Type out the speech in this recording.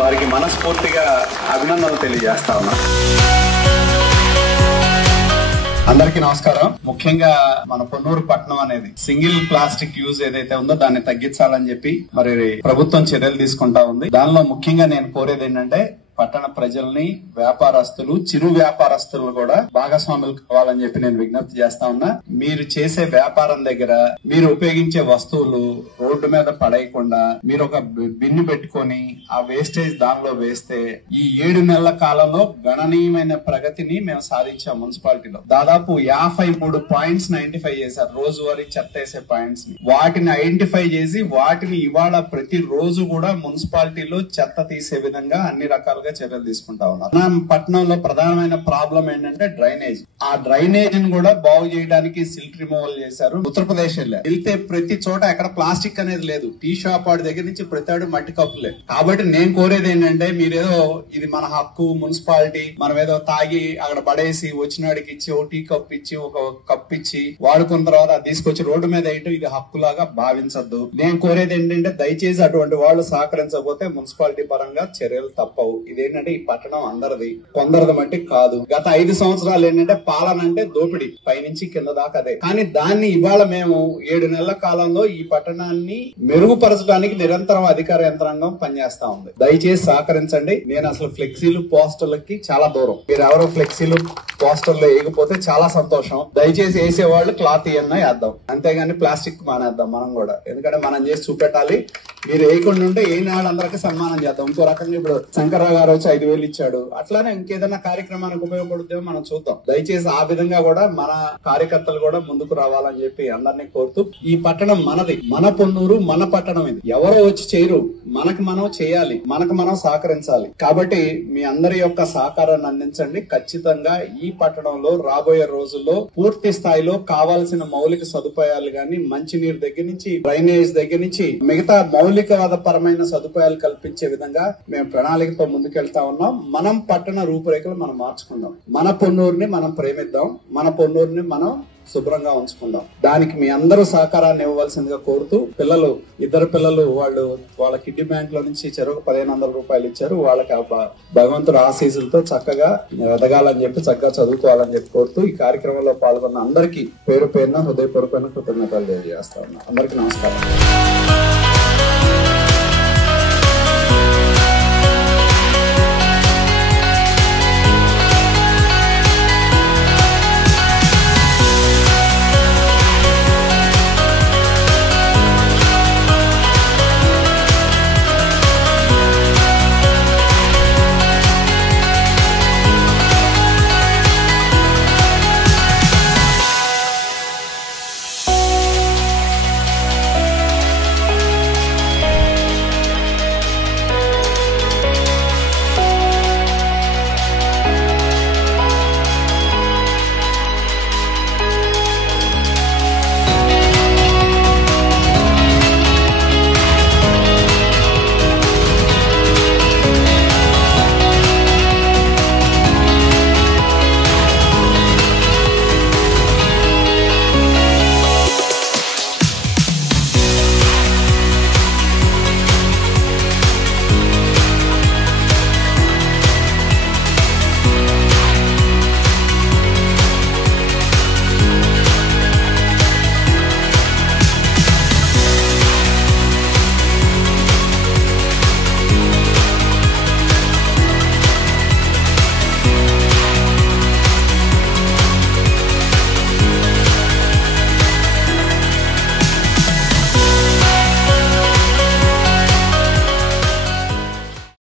వారికి మనస్ఫూర్తిగా అభినందనలు తెలియజేస్తా ఉన్నా. అందరికీ నమస్కారం. ముఖ్యంగా మన పొన్నూరు పట్టణం అనేది సింగిల్ ప్లాస్టిక్ యూజ్ ఏదైతే ఉందో దాన్ని తగ్గించాలని చెప్పి మరి ప్రభుత్వం చర్యలు తీసుకుంటా ఉంది. దానిలో ముఖ్యంగా నేను కోరేది ఏంటంటే పట్టణ ప్రజల్ని, వ్యాపారస్తులు, చిరు వ్యాపారస్తులు కూడా భాగస్వాములు కావాలని చెప్పి నేను విజ్ఞప్తి చేస్తా ఉన్నా. మీరు చేసే వ్యాపారం దగ్గర మీరు ఉపయోగించే వస్తువులు రోడ్డు మీద పడేయకుండా మీరు ఒక బిన్ను పెట్టుకొని ఆ వేస్టేజ్ దానిలో వేస్తే ఈ 7 నెలల కాలంలో గణనీయమైన ప్రగతిని మేము సాధించాం. మున్సిపాలిటీలో దాదాపు 53 పాయింట్స్ ఐడెంటిఫై చేశారు. రోజువారీ చెత్త వేసే పాయింట్స్ ని వాటిని ఐడెంటిఫై చేసి వాటిని ఇవాళ ప్రతి రోజు కూడా మున్సిపాలిటీలో చెత్త తీసే విధంగా అన్ని రకాలుగా చర్యలు తీసుకుంటా ఉన్నారు. మన పట్టణంలో ప్రధానమైన ప్రాబ్లం ఏంటంటే డ్రైనేజ్. ఆ డ్రైనేజ్ ని కూడా బాగు చేయడానికి సిల్ట్ రిమూవల్ చేశారు. ఉత్తరప్రదేశ్ వెళ్తే ప్రతి చోట ఎక్కడ ప్లాస్టిక్ అనేది లేదు. టీ షాప్ వాడి దగ్గర నుంచి ప్రతి మట్టి కప్పులే. కాబట్టి నేను కోరేది ఏంటంటే మీరేదో ఇది మన హక్కు, మున్సిపాలిటీ, మనం ఏదో తాగి అక్కడ పడేసి వచ్చినాడికి ఇచ్చి ఒక టీ కప్ ఇచ్చి ఒక కప్ ఇచ్చి వాడుకున్న తర్వాత అది తీసుకొచ్చి రోడ్డు మీద వేయటం ఇది హక్కులాగా భావించద్దు. నేను కోరేది ఏంటంటే దయచేసి అటువంటి వాళ్ళు సహకరించకపోతే మున్సిపాలిటీ పరంగా చర్యలు తప్పవు. ఇదేంటంటే ఈ పట్టణం అందరిది, కొందరిది మట్టి కాదు. గత 5 సంవత్సరాలు ఏంటంటే పాలన అంటే దోపిడీ, పైనుంచి కింద దాకా అదే. కానీ దాన్ని ఇవాళ మేము 7 నెలల కాలంలో ఈ పట్టణాన్ని మెరుగుపరచడానికి నిరంతరం అధికార యంత్రాంగం పనిచేస్తా ఉంది. దయచేసి సహకరించండి. నేను అసలు ఫ్లెక్సీలు, పోస్టర్లకి చాలా దూరం. మీరు ఎవరో ఫ్లెక్సీలు, పోస్టర్లు వేయకపోతే చాలా సంతోషం. దయచేసి వేసేవాళ్ళు క్లాత్ ఇవన్నా వేద్దాం, అంతేగాని ప్లాస్టిక్ మానేద్దాం మనం కూడా. ఎందుకంటే మనం చేసి చూపెట్టాలి. మీరు వేయకుండా ఉంటే ఏ నాళ్ళందరికీ సన్మానం చేద్దాం. ఇంకో రకంగా ఇప్పుడు శంకర్రావు గారు వచ్చి 5,000 ఇచ్చాడు. అట్లానే ఇంకేదైనా కార్యక్రమానికి ఉపయోగపడుతుందో మనం చూద్దాం. దయచేసి ఆ విధంగా కూడా మన కార్యకర్తలు కూడా ముందుకు రావాలని చెప్పి అందరినీ కోరుతూ, ఈ పట్టణం మనది, మన పొన్నూరు, మన పట్టణం ఇది. ఎవరో వచ్చి చేయరు, మనకు మనం చేయాలి, మనకు మనం సహకరించాలి. కాబట్టి మీ అందరి యొక్క సహకారాన్ని అందించండి. ఖచ్చితంగా ఈ పట్టణంలో రాబోయే రోజుల్లో పూర్తి స్థాయిలో కావాల్సిన మౌలిక సదుపాయాలు గాని, మంచినీరు దగ్గర నుంచి, డ్రైనేజ్ దగ్గర నుంచి మిగతా మౌలికవాద పరమైన సదుపాయాలు కల్పించే విధంగా మేము ప్రణాళికతో ముందుకెళ్తా ఉన్నాం. మనం పట్టణ రూపురేఖలు మనం మార్చుకుందాం. మన పొన్నూరుని మనం ప్రేమిద్దాం. మన పొన్నూరుని మనం శుభ్రంగా ఉంచుకుందాం. దానికి మీ అందరూ సహకారాన్ని ఇవ్వవలసిందిగా కోరుతూ, పిల్లలు, 2 పిల్లలు వాళ్ళ కిడ్నీ బ్యాంక్ లో నుంచి చెరువు 1,500 రూపాయలు ఇచ్చారు. వాళ్ళకి భగవంతుడు ఆశీస్సులతో చక్కగా ఎదగాలని చెప్పి, చక్కగా చదువుకోవాలని చెప్పి కోరుతూ, ఈ కార్యక్రమంలో పాల్గొన్న అందరికీ పేరు పేరున హృదయపూర్వకమైన కృతజ్ఞతలు తెలియజేస్తా ఉన్నా. అందరికీ నమస్కారం.